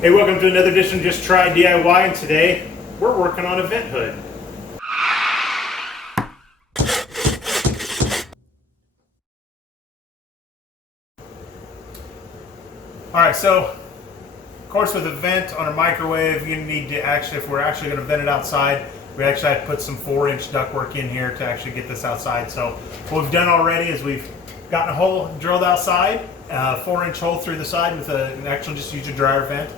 Hey, welcome to another edition of Just Try DIY, and today we're working on a vent hood. Alright, so of course with a vent on a microwave, you need to actually, if we're actually going to vent it outside, we actually have to put some 4-inch ductwork in here to actually get this outside. So what we've done already is we've gotten a hole drilled outside, a 4-inch hole through the side with an actual just use a dryer vent.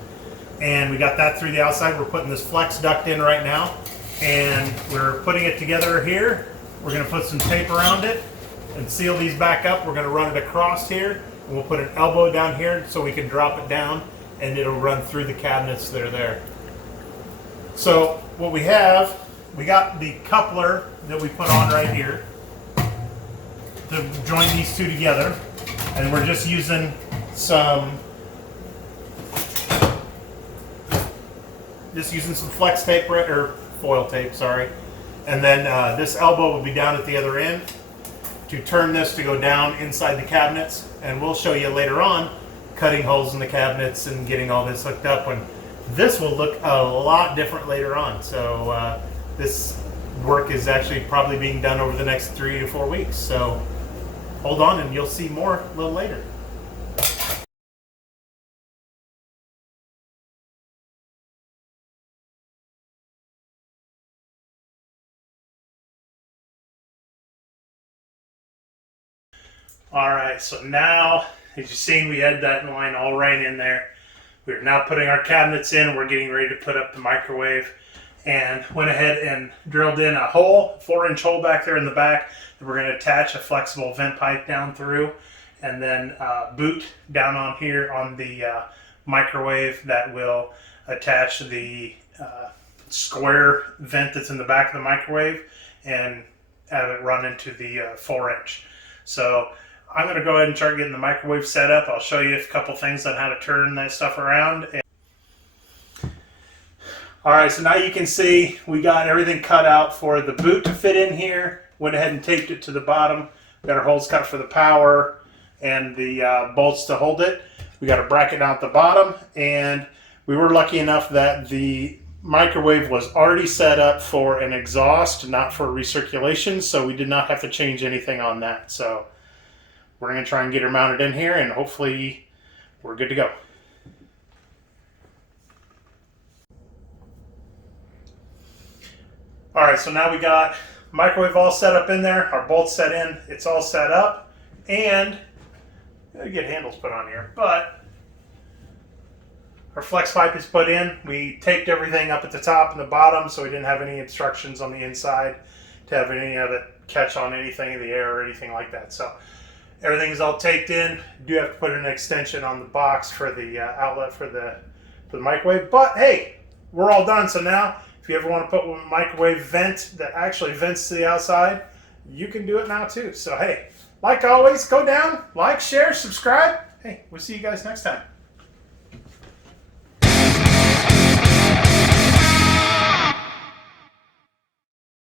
And we got that through the outside. We're putting this flex duct in right now, and we're putting it together here. We're going to put some tape around it and seal these back up. We're going to run it across here, and we'll put an elbow down here so we can drop it down, and it'll run through the cabinets that are there. So what we have, we got the coupler that we put on right here to join these two together, and we're just using some flex tape, or foil tape, sorry. And then this elbow will be down at the other end to turn this to go down inside the cabinets. And we'll show you later on cutting holes in the cabinets and getting all this hooked up. And this will look a lot different later on. So this work is actually probably being done over the next 3 to 4 weeks. So hold on and you'll see more a little later. Alright, so now, as you've seen, we had that line all right in there. We're now putting our cabinets in. We're getting ready to put up the microwave, and went ahead and drilled in a hole, 4-inch hole back there in the back, that we're going to attach a flexible vent pipe down through, and then boot down on here on the microwave that will attach the square vent that's in the back of the microwave and have it run into the 4-inch. So I'm going to go ahead and start getting the microwave set up. I'll show you a couple things on how to turn that stuff around. Alright, so now you can see we got everything cut out for the boot to fit in here. Went ahead and taped it to the bottom. We got our holes cut for the power and the bolts to hold it. We got a bracket down at the bottom, and we were lucky enough that the microwave was already set up for an exhaust, not for recirculation, so we did not have to change anything on that. So we're going to try and get her mounted in here, and hopefully we're good to go. Alright, so now we got microwave all set up in there, our bolts set in, it's all set up, and gotta get handles put on here, but our flex pipe is put in. We taped everything up at the top and the bottom so we didn't have any obstructions on the inside to have any of it catch on anything in the air or anything like that. So everything's all taped in. Do have to put an extension on the box for the outlet for the microwave. But hey, we're all done. So now, if you ever want to put a microwave vent that actually vents to the outside, you can do it now too. So hey, like always, go down, like, share, subscribe. Hey, we'll see you guys next time.